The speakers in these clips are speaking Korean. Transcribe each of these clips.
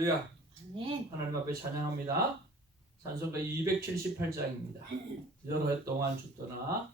할렐루야. 아멘. 하나님 앞에 찬양합니다. 찬송가 278장입니다. 여러 해 동안 죽더나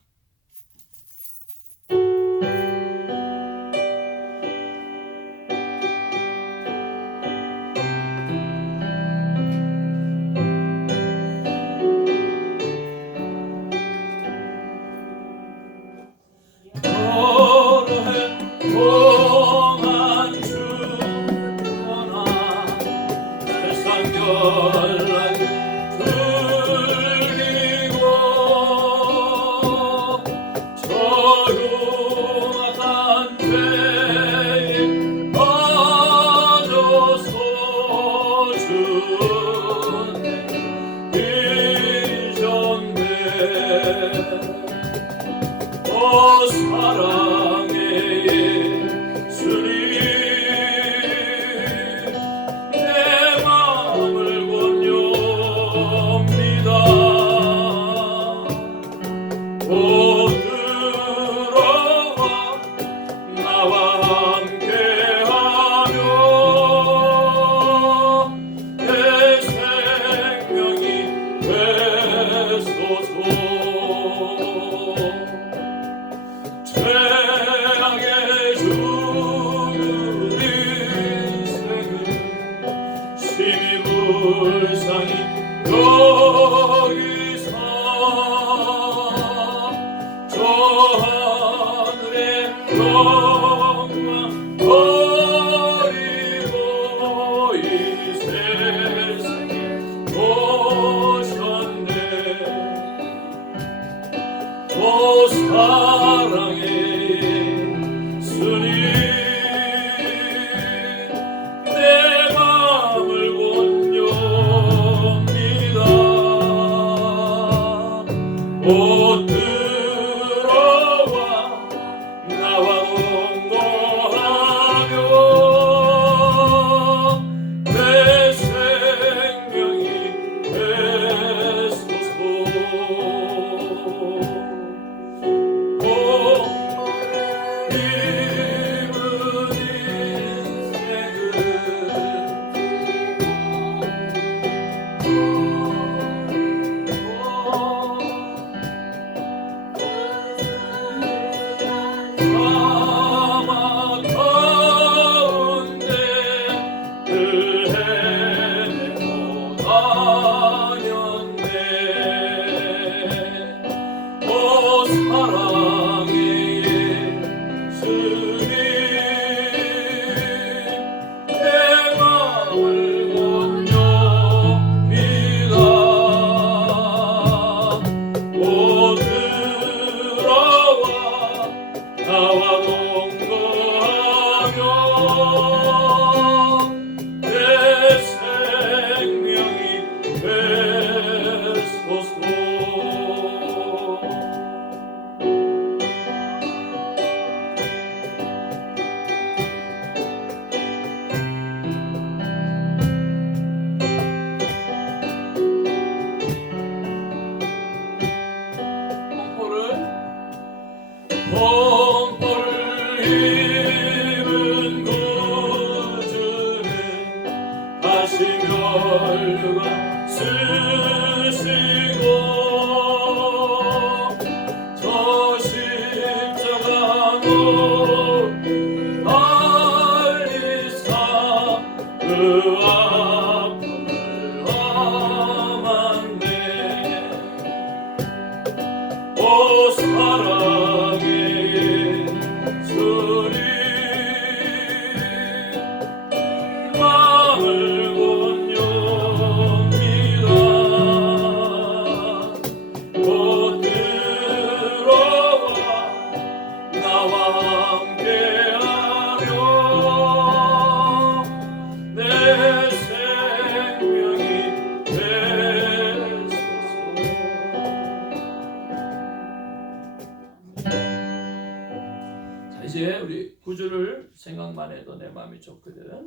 이제 우리 구주를 생각만 해도 내 마음이 좋거든.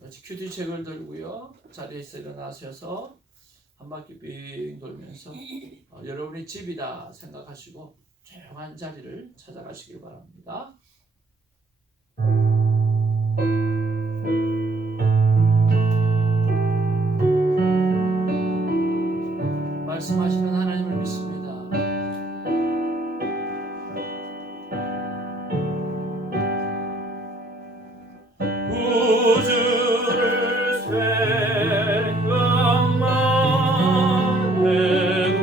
큐티책을 들고요, 자리에서 일어나셔서 한 바퀴 빙 돌면서 여러분의 집이다 생각하시고 조용한 자리를 찾아가시기 바랍니다. 말씀하시는 하나님을 믿습니다. 구주를 생각만 해도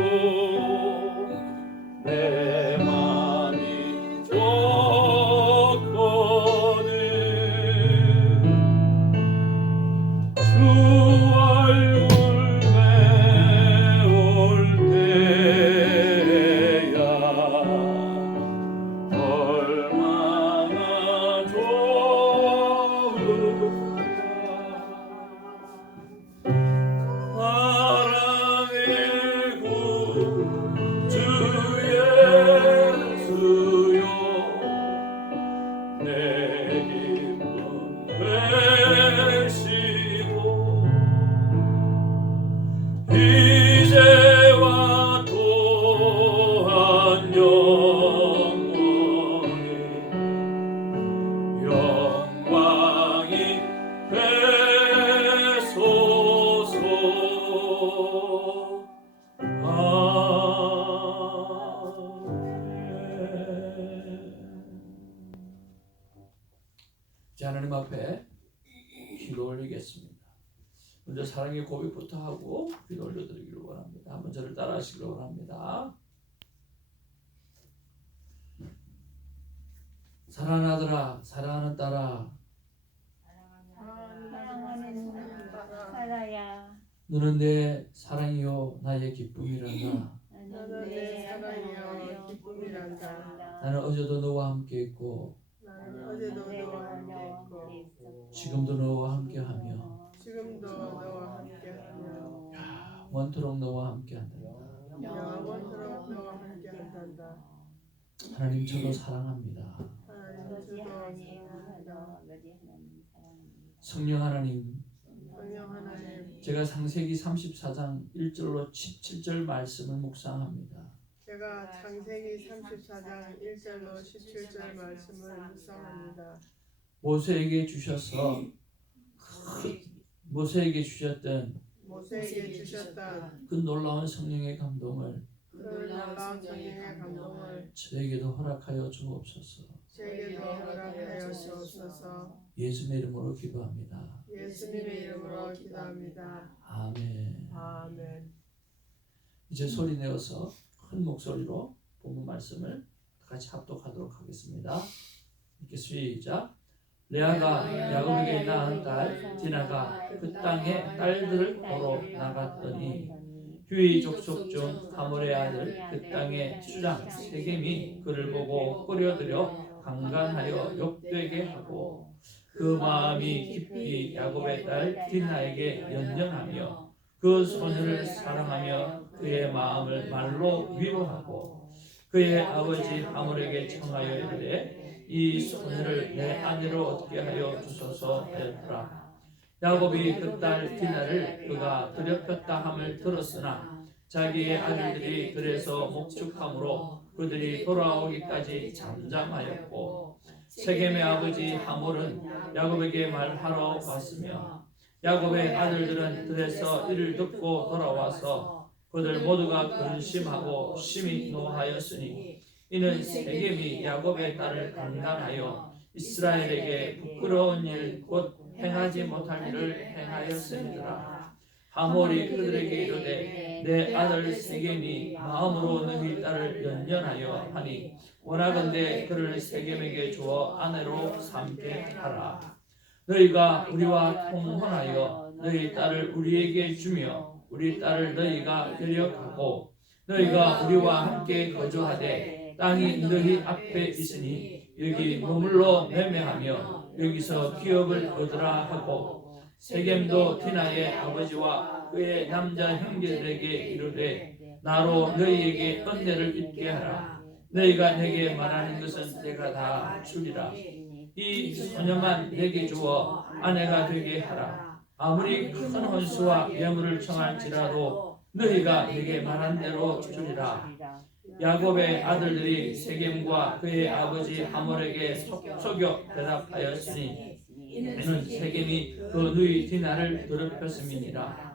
내 맘이 좋거든. 주 얼굴 배울 때야 얼마나 좋을까. 사랑의 구주 예수여 내 힘은 되시고 이제와 또한 영광이 되소서. 이제 하나님 앞에 기도 올리겠습니다. 먼저 사랑의 고백부터 하고 기도 올려드리기를 원합니다. 한번 저를 따라 하시기를 원합니다. 사랑하는 아들아, 사랑하는 딸아, 사랑하는 살아야 너는 내 사랑이요 나의 기쁨이란다. 나는 내 사랑이여 기쁨이란다. 나는 어제도 너와 함께 있고 나는 어제도 너와 함께 있고 지금도 너와 함께하며 지금도 너와 함께하며 원토록 너와 함께한다. 영원토록 너와 함께한단다. 하나님 저도 사랑합니다. 하나님 주도 사랑합니다. 성령 하나님, 성령 하나님, 제가 창세기 34장 1절로 17절 말씀을 묵상합니다. 제가 창세기 34장 1절로 17절 말씀을 묵상합니다. 모세에게 주셨던 모세에게 주셨던 그 놀라운 성령의 감동을 그 놀라운 성령의 감동을 저에게도 허락하여 주옵소서. 제게도 허락하여 주옵소서. 예수님의 이름으로 기도합니다. 예수님의 이름으로 기도합니다. 아멘. 아멘. 이제 소리 내어서 큰 목소리로 본문 말씀을 같이 합독하도록 하겠습니다. 이렇게 시작. 레아가 야곱에게 낳은 딸 디나가 그 땅에 딸들을 보러 나갔더니 휴이 족속 중 하몰의 아들 그 땅의 주장 세겜이 그를 보고 끌어들여 강간하여 욕되게 하고 그 마음이 깊이 야곱의 딸 디나에게 연연하며 그 소녀를 사랑하며 그의 마음을 말로 위로하고 그의 아버지 하몰에게 청하여 이르되 이 소녀를 내 아내로 얻게 하여 주소서 하였더라. 야곱이 그 딸 디나를 그가 더럽혔다 함을 들었으나 자기의 아들들이 들에서 목축함으로 그들이 돌아오기까지 잠잠하였고 세겜의 아버지 하몰은 야곱에게 말하러 왔으며 야곱의 아들들은 들에서 이를 듣고 돌아와서 그들 모두가 근심하고 심히 노하였으니 이는 세겜이 야곱의 딸을 강간하여 이스라엘에게 부끄러운 일 곧 행하지 못할 일을 행하였음이더라. 하몰이 그들에게 이르되 내 아들 세겜이 마음으로 너희 딸을 연연하여 하니 원하건대 그를 세겜에게 주어 아내로 삼게 하라. 너희가 우리와 통혼하여 너희 딸을 우리에게 주며 우리 딸을 너희가 데려가고 너희가 우리와 함께 거주하되 땅이 너희 앞에 있으니 여기 머물러 매매하며 여기서 기업을 얻으라 하고 세겜도 디나의 아버지와 그의 남자 형제들에게 이르되 나로 너희에게 은혜를 입게 하라. 너희가 내게 말하는 것은 내가 다 주리라. 이 소녀만 내게 주어 아내가 되게 하라. 아무리 큰 헌수와 예물을 청할지라도 너희가 내게 말한 대로 주리라. 야곱의 아들들이 세겜과 그의 아버지 하몰에게 속여 대답하였으니 이는 세겜이 그 누이 디나를 더럽혔음이니라.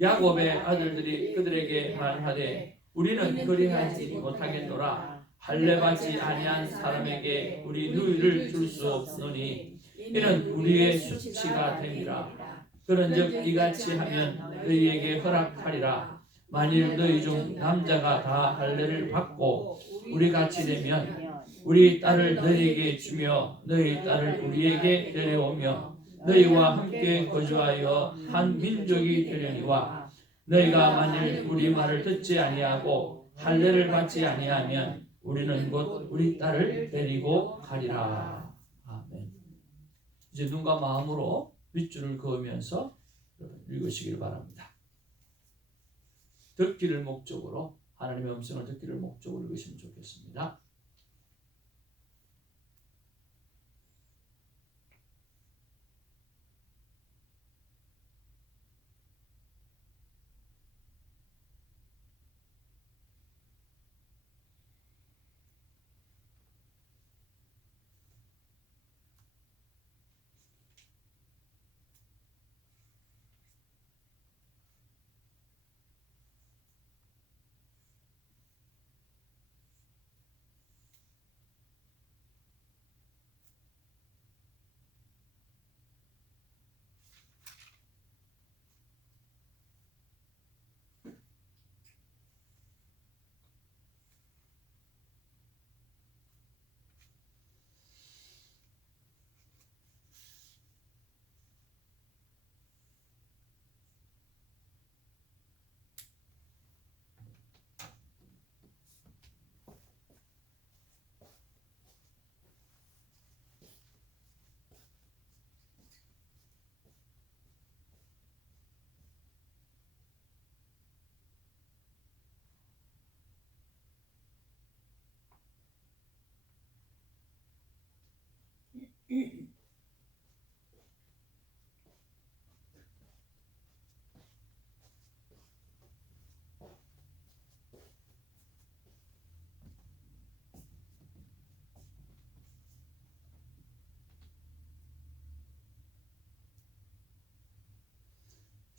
야곱의 아들들이 그들에게 말하되 우리는 그리하지 못하겠노라. 할례받지 아니한 사람에게 우리 누이를 줄 수 없노니 이는 우리의 수치가 됨이라. 그런즉 이같이 하면 너희에게 허락하리라. 만일 너희 중 남자가 다 할례를 받고 우리 같이 되면 우리 딸을 너희에게 주며 너희 딸을 우리에게 데려오며 너희와 함께 거주하여 한 민족이 되려니와 너희가 만일 우리 말을 듣지 아니하고 할례를 받지 아니하면 우리는 곧 우리 딸을 데리고 가리라. 아멘. 이제 눈과 마음으로 윗줄을 그으면서 읽으시길 바랍니다. 듣기를 목적으로, 하나님의 음성을 듣기를 목적으로 읽으시면 좋겠습니다.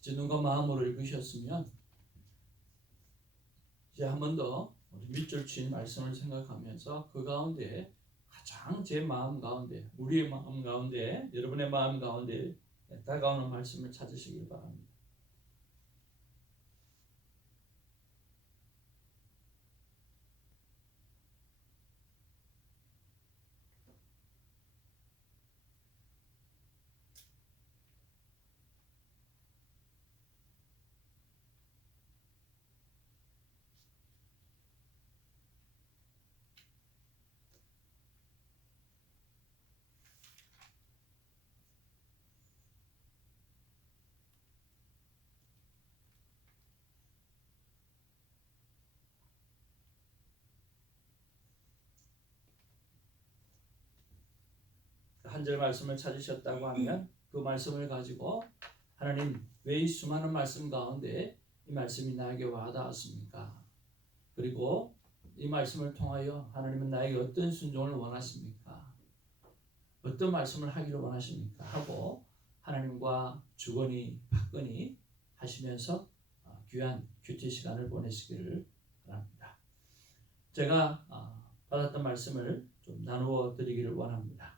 이제 눈과 마음으로 읽으셨으면 이제 한 번 더 밑줄 친 말씀을 생각하면서 그 가운데 가장 제 마음 가운데, 우리의 마음 가운데, 여러분의 마음 가운데 다가오는 말씀을 찾으시길 바랍니다. 한 절 말씀을 찾으셨다고 하면 그 말씀을 가지고 하나님, 왜 이 수많은 말씀 가운데 이 말씀이 나에게 와닿았습니까? 그리고 이 말씀을 통하여 하나님은 나에게 어떤 순종을 원하십니까? 어떤 말씀을 하기를 원하십니까? 하고 하나님과 주거니 받거니 하시면서 귀한 큐티 시간을 보내시기를 바랍니다. 제가 받았던 말씀을 좀 나누어 드리기를 원합니다.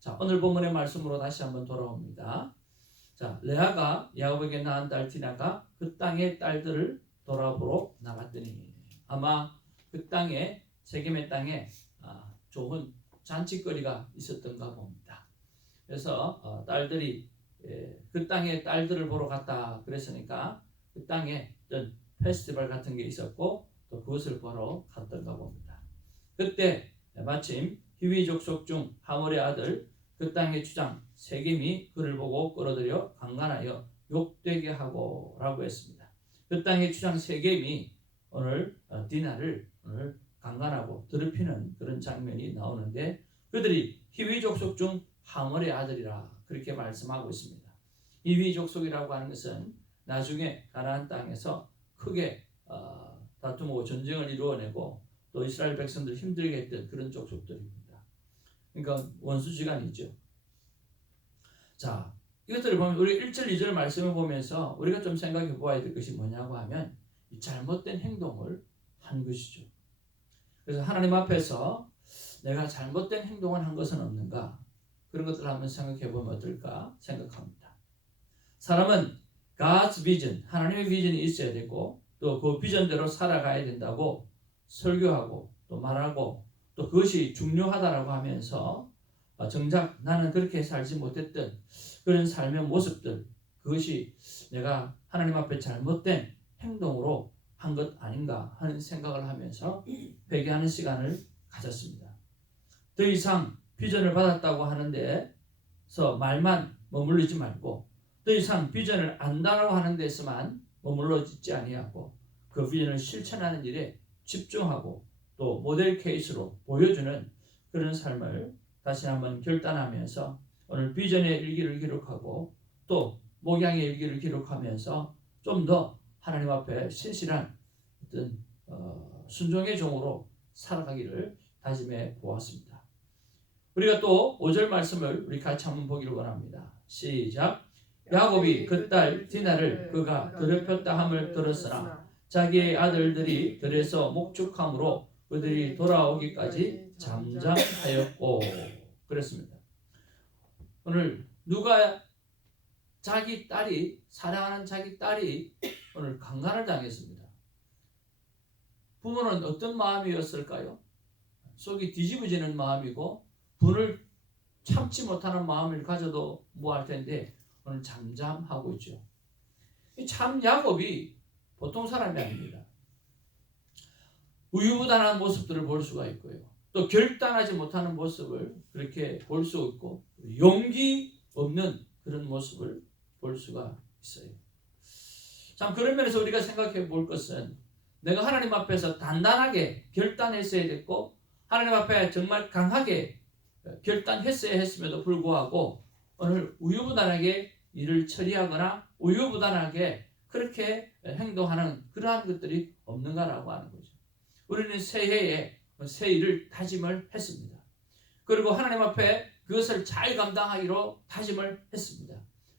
자, 오늘 본문의 말씀으로 다시 한번 돌아옵니다. 자, 레아가 야곱에게 낳은 딸 디나가 그 땅의 딸들을 돌아보러 나갔더니, 아마 그 땅에, 세겜의 땅에 좋은 잔치거리가 있었던가 봅니다. 그래서 딸들이 그 땅에 딸들을 보러 갔다 그랬으니까 그 땅에 어떤 페스티벌 같은 게 있었고 또 그것을 보러 갔던가 봅니다. 그때 마침 히위 족속 중 하몰의 아들 그 땅의 주장 세겜이 그를 보고 끌어들여 강간하여 욕되게 하고 라고 했습니다. 그 땅의 주장 세겜이 오늘 디나를 오늘 강간하고 더럽히는 그런 장면이 나오는데, 그들이 히위 족속 중 하몰의 아들이라 그렇게 말씀하고 있습니다. 히위 족속이라고 하는 것은 나중에 가나안 땅에서 크게 다툼하고 전쟁을 이루어내고 또 이스라엘 백성들 힘들게 했던 그런 족속들입니다. 그러니까 원수지간이죠. 자, 이것들을 보면 우리 1절, 2절 말씀을 보면서 우리가 좀 생각해 보아야 될 것이 뭐냐고 하면 이 잘못된 행동을 한 것이죠. 그래서 하나님 앞에서 내가 잘못된 행동을 한 것은 없는가? 그런 것들을 한번 생각해 보면 어떨까 생각합니다. 사람은 God's vision, 하나님의 비전이 있어야 되고 또 그 비전대로 살아가야 된다고 설교하고 또 말하고 또 그것이 중요하다라고 하면서 정작 나는 그렇게 살지 못했던 그런 삶의 모습들, 그것이 내가 하나님 앞에 잘못된 행동으로 한 것 아닌가 하는 생각을 하면서 회개하는 시간을 가졌습니다. 더 이상 비전을 받았다고 하는데서 말만 머물르지 말고 더 이상 비전을 안다라고 하는 데서만 머물러 있지 아니하고 그 비전을 실천하는 일에 집중하고 또 모델 케이스로 보여주는 그런 삶을 다시 한번 결단하면서 오늘 비전의 일기를 기록하고 또 목양의 일기를 기록하면서 좀 더 하나님 앞에 신실한 어떤 순종의 종으로 살아가기를 다짐해 보았습니다. 우리가 또 5절 말씀을 우리 같이 한번 보기를 원합니다. 시작. 야곱이 그 딸 디나를 그가 더럽혔다 함을 들었으나 자기의 아들들이 들에서 목축함으로 그들이 돌아오기까지 잠잠하였고 그랬습니다. 오늘 누가 자기 딸이 사랑하는 자기 딸이 오늘 강간을 당했습니다. 부모는 어떤 마음이었을까요? 속이 뒤집어지는 마음이고 분을 참지 못하는 마음을 가져도 뭐할 텐데 오늘 잠잠하고 있죠. 참 야곱이 보통 사람이 아닙니다. 우유부단한 모습들을 볼 수가 있고요. 또 결단하지 못하는 모습을 그렇게 볼 수 있고 용기 없는 그런 모습을 볼 수가 있어요. 참 그런 면에서 우리가 생각해 볼 것은 내가 하나님 앞에서 단단하게 결단했어야 됐고 하나님 앞에 정말 강하게 결단했어야 했음에도 불구하고 오늘 우유부단하게 일을 처리하거나 우유부단하게 그렇게 행동하는 그러한 것들이 없는가라고 하는 거죠. 우리는 새해에 새 일을 다짐을 했습니다. 그리고 하나님 앞에 그것을 잘 감당하기로 다짐을 했습니다.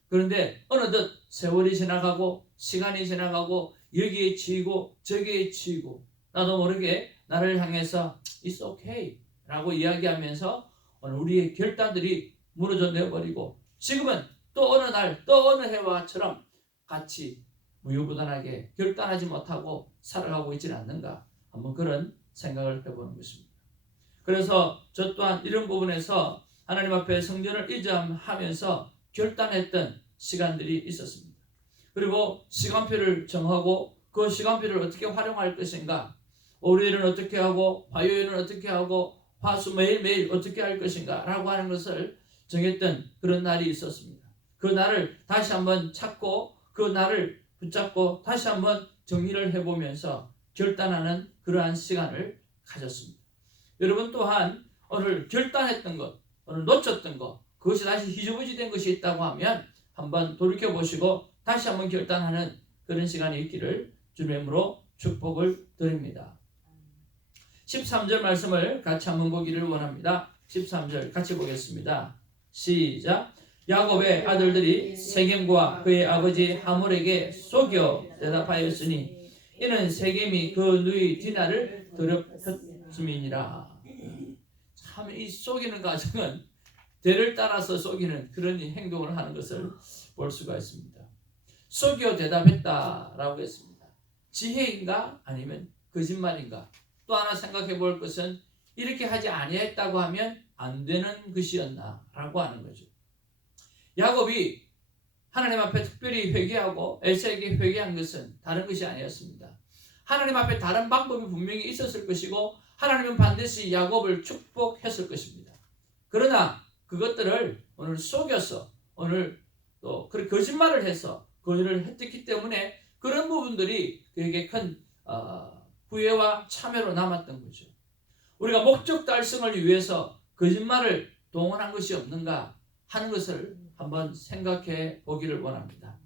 그런데 어느덧 세월이 지나가고 시간이 지나가고 여기에 치이고 저기에 치이고 나도 모르게 나를 향해서 It's okay 라고 이야기하면서 오늘 우리의 결단들이 무너져 내버리고 지금은 또 어느 날 또 어느 해와처럼 같이 무유부단하게 결단하지 못하고 살아가고 있지는 않는가 한번 그런 생각을 해보는 것입니다. 그래서 저 또한 이런 부분에서 하나님 앞에 성전을 이전하면서 결단했던 시간들이 있었습니다. 그리고 시간표를 정하고 그 시간표를 어떻게 활용할 것인가, 월요일은 어떻게 하고 화요일은 어떻게 하고 화수 매일매일 어떻게 할 것인가 라고 하는 것을 정했던 그런 날이 있었습니다. 그 날을 다시 한번 찾고 그 날을 붙잡고 다시 한번 정리를 해보면서 결단하는 그러한 시간을 가졌습니다. 여러분 또한 오늘 결단했던 것, 오늘 놓쳤던 것, 그것이 다시 희주부지된 것이 있다고 하면 한번 돌이켜보시고 다시 한번 결단하는 그런 시간이 있기를 주님으로 축복을 드립니다. 13절 말씀을 같이 한번 보기를 원합니다. 13절 같이 보겠습니다. 시작. 야곱의 아들들이 세겜과 그의 아버지 하몰에게 속여 대답하였으니 이는 세겜이 그 누이 디나를 더럽혔음이니라. 참 이 속이는 과정은 대를 따라서 속이는 그런 행동을 하는 것을 볼 수가 있습니다. 속여 대답했다라고 했습니다. 지혜인가 아니면 거짓말인가? 또 하나 생각해 볼 것은 이렇게 하지 아니했다고 하면 안 되는 것이었나라고 하는 거죠. 야곱이 하나님 앞에 특별히 회개하고 에사에게 회개한 것은 다른 것이 아니었습니다. 하나님 앞에 다른 방법이 분명히 있었을 것이고 하나님은 반드시 야곱을 축복했을 것입니다. 그러나 그것들을 오늘 속여서 오늘 또 거짓말을 해서 그것을 했기 때문에 그런 부분들이 그에게 큰 후회와 참회로 남았던 거죠. 우리가 목적 달성을 위해서 거짓말을 동원한 것이 없는가 하는 것을 한번 생각해 보기를 원합니다.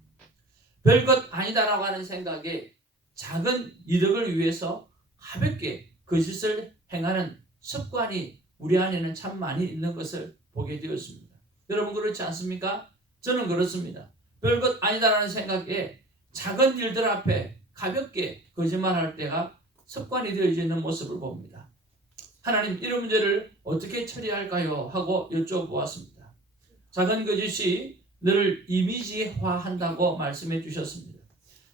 별것 아니다라고 하는 생각에 작은 이득을 위해서 가볍게 거짓을 행하는 습관이 우리 안에는 참 많이 있는 것을 보게 되었습니다. 여러분 그렇지 않습니까? 저는 그렇습니다. 별것 아니다라는 생각에 작은 일들 앞에 가볍게 거짓말할 때가 습관이 되어져 있는 모습을 봅니다. 하나님, 이런 문제를 어떻게 처리할까요? 하고 여쭤보았습니다. 작은 거짓이 너를 이미지화한다고 말씀해 주셨습니다.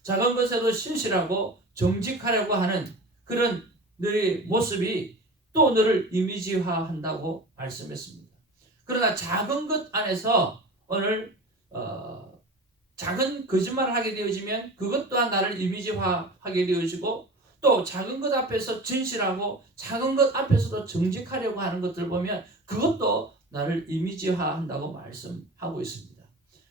작은 것에도 신실하고 정직하려고 하는 그런 너의 모습이 또 너를 이미지화한다고 말씀했습니다. 그러나 작은 것 안에서 오늘 작은 거짓말을 하게 되어지면 그것 또한 나를 이미지화하게 되어지고, 또 작은 것 앞에서 진실하고 작은 것 앞에서도 정직하려고 하는 것들 보면 그것도 나를 이미지화한다고 말씀하고 있습니다.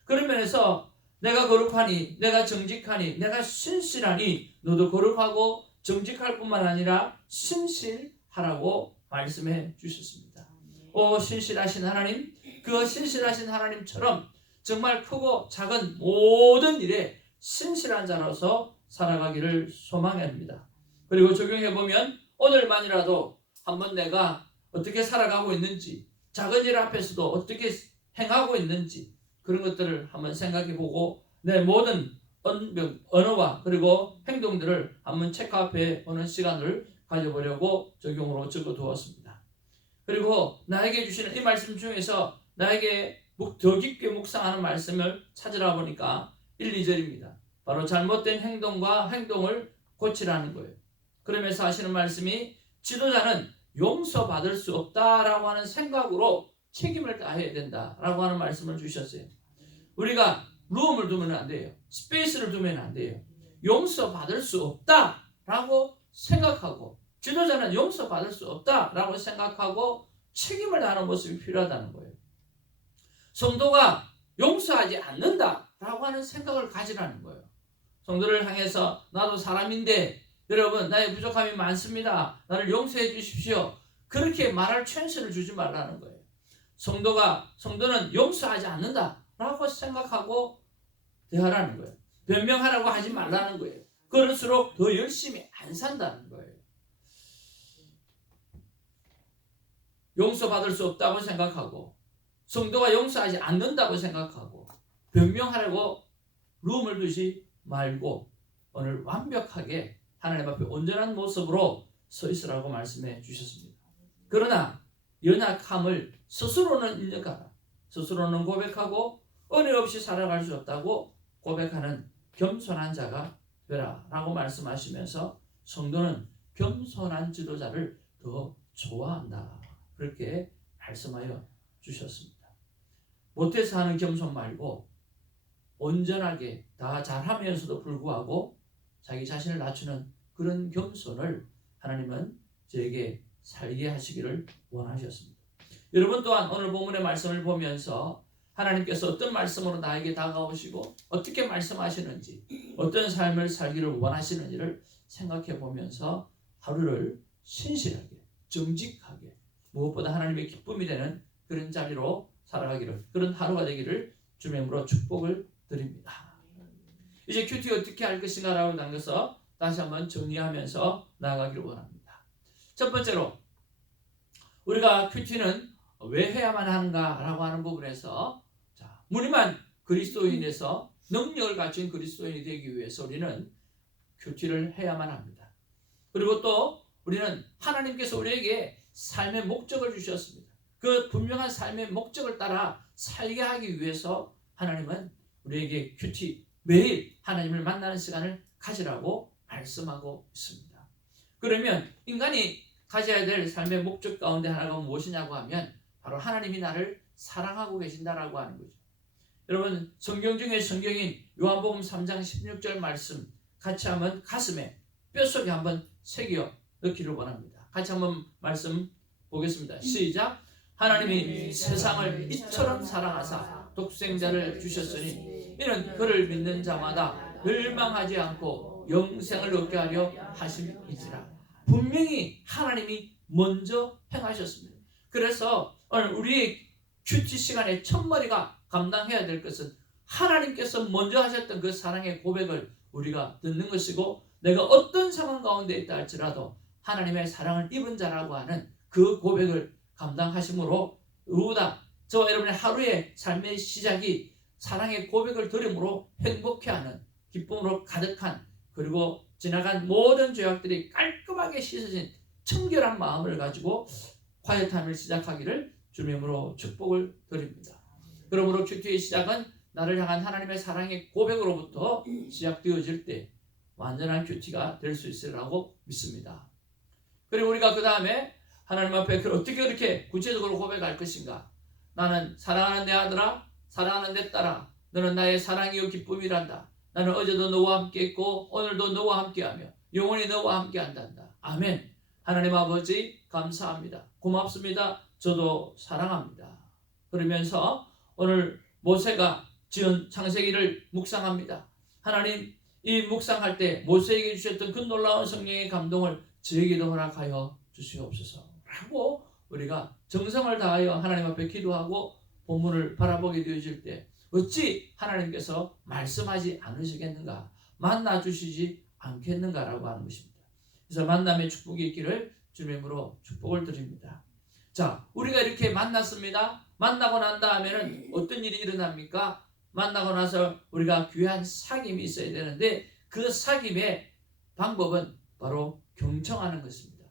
그런 면에서 내가 거룩하니, 내가 정직하니, 내가 신실하니 너도 거룩하고 정직할 뿐만 아니라 신실하라고 말씀해 주셨습니다. 오 신실하신 하나님, 그 신실하신 하나님처럼 정말 크고 작은 모든 일에 신실한 자로서 살아가기를 소망합니다. 그리고 적용해보면 오늘만이라도 한번 내가 어떻게 살아가고 있는지, 작은 일 앞에서도 어떻게 행하고 있는지 그런 것들을 한번 생각해보고 내 모든 언어와 그리고 행동들을 한번 체크업해 보는 시간을 가져보려고 적용으로 적어두었습니다. 그리고 나에게 주시는 이 말씀 중에서 나에게 더 깊게 묵상하는 말씀을 찾으라 보니까 1, 2절입니다. 바로 잘못된 행동과 행동을 고치라는 거예요. 그러면서 하시는 말씀이 지도자는 용서받을 수 없다라고 하는 생각으로 책임을 다해야 된다라고 하는 말씀을 주셨어요. 우리가 룸을 두면 안 돼요. 스페이스를 두면 안 돼요. 용서받을 수 없다라고 생각하고, 지도자는 용서받을 수 없다라고 생각하고 책임을 다하는 모습이 필요하다는 거예요. 성도가 용서하지 않는다라고 하는 생각을 가지라는 거예요. 성도를 향해서 나도 사람인데 여러분 나의 부족함이 많습니다. 나를 용서해 주십시오. 그렇게 말할 찬스를 주지 말라는 거예요. 성도는 용서하지 않는다라고 생각하고 대하라는 거예요. 변명하라고 하지 말라는 거예요. 그럴수록 더 열심히 안 산다는 거예요. 용서받을 수 없다고 생각하고 성도가 용서하지 않는다고 생각하고 변명하려고 룸을 두지 말고 오늘 완벽하게 하나님 앞에 온전한 모습으로 서 있으라고 말씀해 주셨습니다. 그러나 연약함을 스스로는 인정하라. 스스로는 고백하고 은혜 없이 살아갈 수 없다고 고백하는 겸손한 자가 되라 라고 말씀하시면서 성도는 겸손한 지도자를 더 좋아한다, 그렇게 말씀하여 주셨습니다. 못해서 하는 겸손 말고 온전하게 다 잘하면서도 불구하고 자기 자신을 낮추는 그런 겸손을 하나님은 저에게 살게 하시기를 원하셨습니다. 여러분 또한 오늘 본문의 말씀을 보면서 하나님께서 어떤 말씀으로 나에게 다가오시고 어떻게 말씀하시는지, 어떤 삶을 살기를 원하시는지를 생각해 보면서 하루를 신실하게 정직하게 무엇보다 하나님의 기쁨이 되는 그런 자리로 살아가기를, 그런 하루가 되기를 주님의 이름으로 축복을 드립니다. 이제 큐티 어떻게 할 것인가라고 남겨서 다시 한번 정리하면서 나아가기를 원합니다. 첫 번째로 우리가 큐티는 왜 해야만 하는가라고 하는 부분에서 무늬만 그리스도인에서 능력을 갖춘 그리스도인이 되기 위해서 우리는 큐티를 해야만 합니다. 그리고 또 우리는 하나님께서 우리에게 삶의 목적을 주셨습니다. 그 분명한 삶의 목적을 따라 살게 하기 위해서 하나님은 우리에게 큐티, 매일 하나님을 만나는 시간을 가지라고 말씀하고 있습니다. 그러면 인간이 가져야 될 삶의 목적 가운데 하나가 무엇이냐고 하면 바로 하나님이 나를 사랑하고 계신다라고 하는 거죠. 여러분 성경 중에 성경인 요한복음 3장 16절 말씀 같이 한번 가슴에 뼛속에 한번 새겨 넣기를 원합니다. 같이 한번 말씀 보겠습니다. 시작. 하나님이 세상을 이처럼 사랑하사 독생자를 주셨으니 이는 그를 믿는 자마다 멸망하지 않고 영생을 얻게 하려 하심이니라. 분명히 하나님이 먼저 행하셨습니다. 그래서 오늘 우리의 큐티 시간의 첫머리가 감당해야 될 것은 하나님께서 먼저 하셨던 그 사랑의 고백을 우리가 듣는 것이고, 내가 어떤 상황 가운데 있다 할지라도 하나님의 사랑을 입은 자라고 하는 그 고백을 감당하심으로 누구보다 저와 여러분의 하루의 삶의 시작이 사랑의 고백을 들음으로 행복해하는 기쁨으로 가득한 그리고 지나간 모든 죄악들이 깔끔하게 씻어진 청결한 마음을 가지고 화이트타임을 시작하기를 주님으로 축복을 드립니다. 그러므로 큐티의 시작은 나를 향한 하나님의 사랑의 고백으로부터 시작되어질 때 완전한 큐티가 될 수 있으리라고 믿습니다. 그리고 우리가 그 다음에 하나님 앞에 어떻게 그렇게 구체적으로 고백할 것인가? 나는 사랑하는 내 아들아, 사랑하는 내 딸아, 너는 나의 사랑이요 기쁨이란다. 나는 어제도 너와 함께 했고 오늘도 너와 함께하며 영원히 너와 함께한단다. 아멘. 하나님 아버지 감사합니다. 고맙습니다. 저도 사랑합니다. 그러면서 오늘 모세가 지은 창세기를 묵상합니다. 하나님, 이 묵상할 때 모세에게 주셨던 그 놀라운 성령의 감동을 저에게도 허락하여 주시옵소서 라고 우리가 정성을 다하여 하나님 앞에 기도하고 본문을 바라보게 되어질 때 어찌 하나님께서 말씀하지 않으시겠는가, 만나 주시지 않겠는가라고 하는 것입니다. 그래서 만남의 축복이 있기를 주님으로 축복을 드립니다. 자, 우리가 이렇게 만났습니다. 만나고 난 다음에는 어떤 일이 일어납니까? 만나고 나서 우리가 귀한 사귐이 있어야 되는데 그 사귐의 방법은 바로 경청하는 것입니다.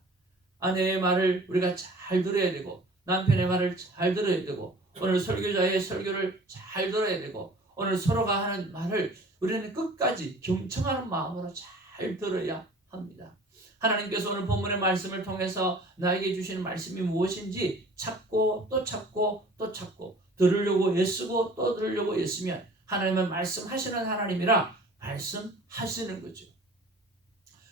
아내의 말을 우리가 잘 들어야 되고 남편의 말을 잘 들어야 되고 오늘 설교자의 설교를 잘 들어야 되고 오늘 서로가 하는 말을 우리는 끝까지 경청하는 마음으로 잘 들어야 합니다. 하나님께서 오늘 본문의 말씀을 통해서 나에게 주시는 말씀이 무엇인지 찾고 또 찾고 또 찾고 들으려고 애쓰고 또 들으려고 애쓰면 하나님은 말씀하시는 하나님이라 말씀하시는 거죠.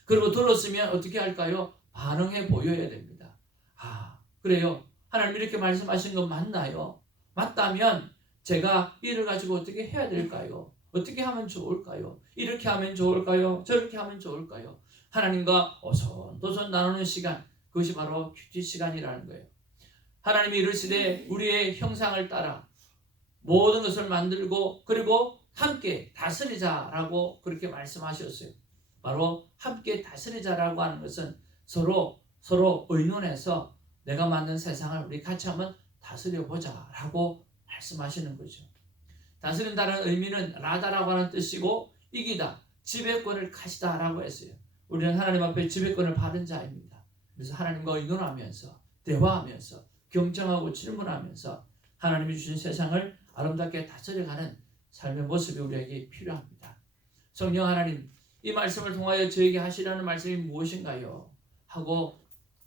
그리고 들었으면 어떻게 할까요? 반응해 보여야 됩니다. 아, 그래요? 하나님 이렇게 말씀하신 건 맞나요? 맞다면 제가 이를 가지고 어떻게 해야 될까요? 어떻게 하면 좋을까요? 이렇게 하면 좋을까요? 저렇게 하면 좋을까요? 하나님과 오손도손 나누는 시간, 그것이 바로 큐티 시간이라는 거예요. 하나님이 이르시되 우리의 형상을 따라 모든 것을 만들고 그리고 함께 다스리자라고 그렇게 말씀하셨어요. 바로 함께 다스리자라고 하는 것은 서로 의논해서 내가 만든 세상을 우리 같이 한번 다스려보자라고 말씀하시는 거죠. 다스린다는 의미는 라다라고 하는 뜻이고 이기다, 지배권을 가지다라고 했어요. 우리는 하나님 앞에 지배권을 받은 자입니다. 그래서 하나님과 의논하면서 대화하면서 경청하고 질문하면서 하나님이 주신 세상을 아름답게 다스려가는 삶의 모습이 우리에게 필요합니다. 성령 하나님, 이 말씀을 통하여 저에게 하시라는 말씀이 무엇인가요? 하고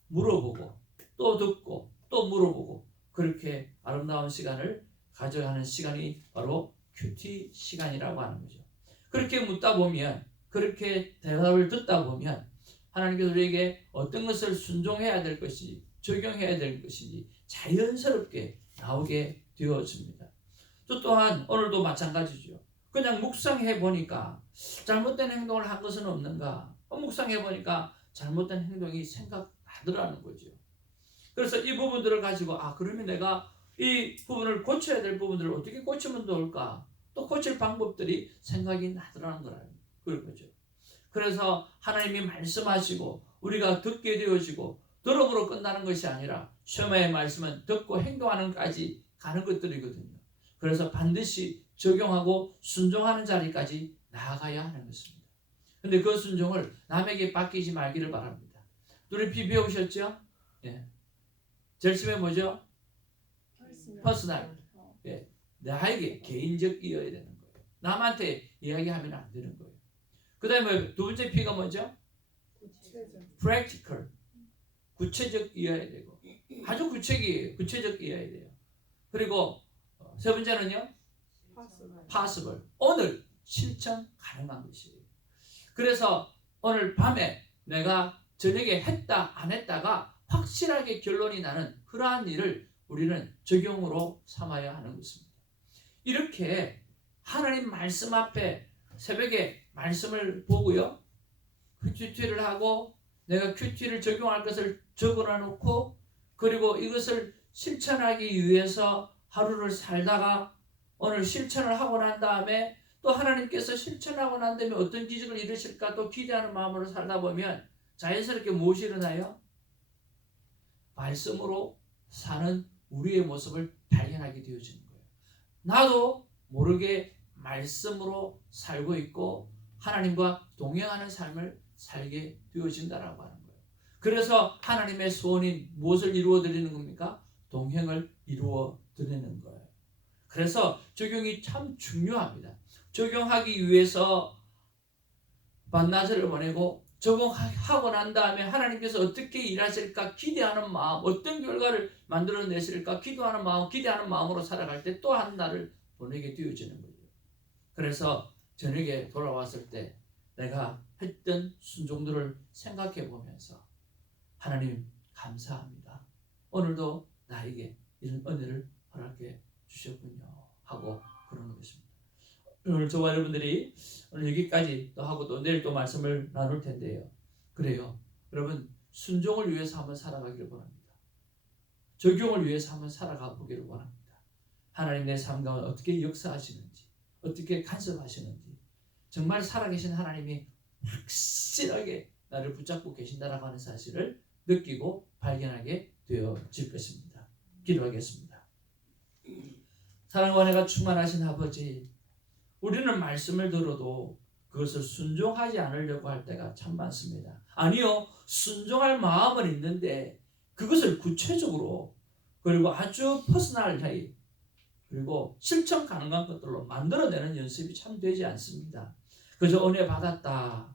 물어보고 또 듣고 또 물어보고 그렇게 아름다운 시간을 가져가는 시간이 바로 큐티 시간이라고 하는 거죠. 그렇게 묻다 보면, 그렇게 대답을 듣다 보면 하나님께서 우리에게 어떤 것을 순종해야 될 것인지 적용해야 될 것인지 자연스럽게 나오게 되어집니다. 또 또한 오늘도 마찬가지죠. 그냥 묵상해 보니까 잘못된 행동을 한 것은 없는가? 묵상해 보니까 잘못된 행동이 생각나더라는 거죠. 그래서 이 부분들을 가지고 그러면 내가 이 부분을 고쳐야 될 부분들을 어떻게 고치면 좋을까? 또 고칠 방법들이 생각이 나더라는 거죠. 그래서 하나님이 말씀하시고 우리가 듣게 되어지고 들음으로 끝나는 것이 아니라 쉐마의 말씀은 듣고 행동하는 까지 가는 것들이거든요. 그래서 반드시 적용하고 순종하는 자리까지 나아가야 하는 것입니다. 그런데 그 순종을 남에게 맡기지 말기를 바랍니다. 우리 배우셨죠? 예. 절심에 뭐죠? 퍼스널. 예. 나에게 개인적이어야 되는 거예요. 남한테 이야기하면 안 되는 거예요. 그 다음에 두 번째 P가 뭐죠? practical. 구체적이어야 되고 아주 구체적이어야 돼요. 그리고 세 번째는요? possible. 오늘 실천 가능한 것이에요. 그래서 오늘 밤에 내가 저녁에 했다 안 했다가 확실하게 결론이 나는 그러한 일을 우리는 적용으로 삼아야 하는 것입니다. 이렇게 하나님 말씀 앞에 새벽에 말씀을 보고요. 큐티를 하고 내가 큐티를 적용할 것을 적어놔 놓고 그리고 이것을 실천하기 위해서 하루를 살다가 오늘 실천을 하고 난 다음에 또 하나님께서 실천하고 난 다음에 어떤 기적을 이루실까 또 기대하는 마음으로 살다 보면 자연스럽게 무엇이 일어나요? 말씀으로 사는 우리의 모습을 발견하게 되어지는 거예요. 나도 모르게 말씀으로 살고 있고 하나님과 동행하는 삶을 살게 되어진다라고 하는 거예요. 그래서 하나님의 소원인 무엇을 이루어 드리는 겁니까? 동행을 이루어 드리는 거예요. 그래서 적용이 참 중요합니다. 적용하기 위해서 반나절을 보내고 적용하고 난 다음에 하나님께서 어떻게 일하실까 기대하는 마음, 어떤 결과를 만들어내실까 기도하는 마음, 기대하는 마음으로 살아갈 때 또 한 날을 보내게 되어지는 거예요. 그래서 저녁에 돌아왔을 때 내가 했던 순종들을 생각해 보면서 하나님 감사합니다. 오늘도 나에게 이런 은혜를 허락해 주셨군요 하고 그러는 것입니다. 오늘 저와 여러분들이 오늘 여기까지 또 하고 또 내일 또 말씀을 나눌 텐데요. 그래요. 여러분 순종을 위해서 한번 살아가기를 원합니다. 적용을 위해서 한번 살아가 보기를 원합니다. 하나님 내 삶 가운데 어떻게 역사하시는지, 어떻게 간섭하시는지, 정말 살아계신 하나님이 확실하게 나를 붙잡고 계신다라고 하는 사실을 느끼고 발견하게 되어질 것입니다. 기도하겠습니다. 사랑과 은혜가 충만하신 아버지, 우리는 말씀을 들어도 그것을 순종하지 않으려고 할 때가 참 많습니다. 아니요, 순종할 마음은 있는데 그것을 구체적으로 그리고 아주 퍼스널하게 그리고 실천 가능한 것들로 만들어내는 연습이 참 되지 않습니다. 그저 은혜 받았다,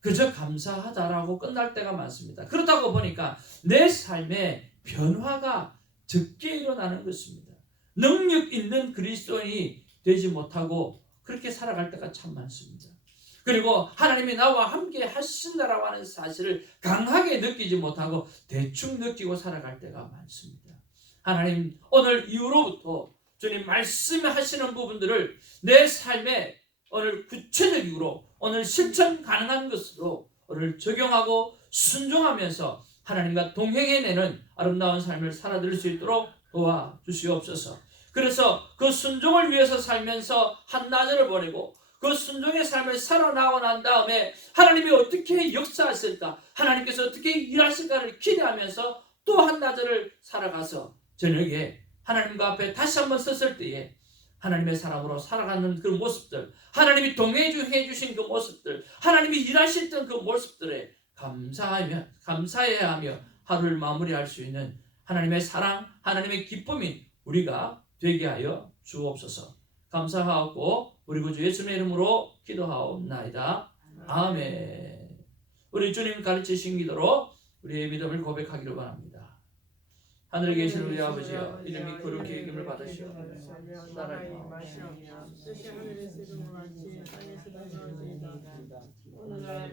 그저 감사하다라고 끝날 때가 많습니다. 그렇다고 보니까 내 삶에 변화가 적게 일어나는 것입니다. 능력 있는 그리스도인이 되지 못하고 그렇게 살아갈 때가 참 많습니다. 그리고 하나님이 나와 함께 하신다라고 하는 사실을 강하게 느끼지 못하고 대충 느끼고 살아갈 때가 많습니다. 하나님 오늘 이후로부터 주님 말씀하시는 부분들을 내 삶에 오늘 구체적으로 오늘 실천 가능한 것으로 오늘 적용하고 순종하면서 하나님과 동행해내는 아름다운 삶을 살아드릴 수 있도록 도와주시옵소서. 그래서 그 순종을 위해서 살면서 한나절을 보내고 그 순종의 삶을 살아나고 난 다음에 하나님이 어떻게 역사하실까, 하나님께서 어떻게 일하실까를 기대하면서 또 한나절을 살아가서 저녁에 하나님과 앞에 다시 한번 섰을 때에 하나님의 사람으로 살아가는 그 모습들, 하나님이 동행해 주신 그 모습들, 하나님이 일하셨던 그 모습들에 감사해야 하며 하루를 마무리할 수 있는 하나님의 사랑, 하나님의 기쁨이 우리가 되게 하여 주옵소서. 감사하고 우리 구주 예수님의 이름으로 기도하옵나이다. 아멘. 우리 주님 가르치신 기도로 우리의 믿음을 고백하기를 바랍니다. 하늘에 계신 우리 아버지여, 이름이 거룩히 여김을 받으시오. 나라의 임하시오며 뜻이 하늘에서 이루어진 같이 땅에서도 이루어지이다. 오늘날